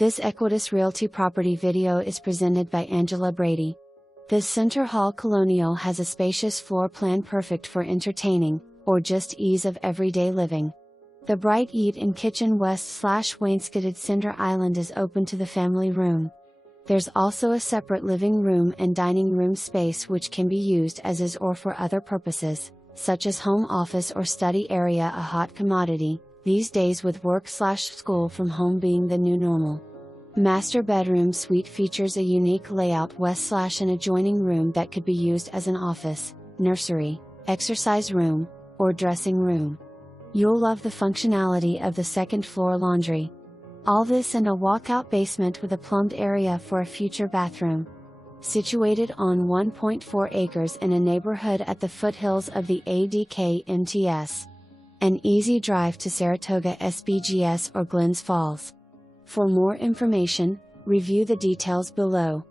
This Equitas Realty property video is presented by Angela Brady. This center hall Colonial has a spacious floor plan perfect for entertaining, or just ease of everyday living. The bright eat-in kitchen west/wainscoted center island is open to the family room. There's also a separate living room and dining room space which can be used as is or for other purposes, such as home office or study area, a hot commodity these days with work/school from home being the new normal. Master bedroom suite features a unique layout west/an adjoining room that could be used as an office, nursery, exercise room, or dressing room. You'll love the functionality of the second floor laundry. All this and a walkout basement with a plumbed area for a future bathroom. Situated on 1.4 acres in a neighborhood at the foothills of the Adk Mts. An easy drive to Saratoga Spgs or Glens Falls. For more information, review the details below.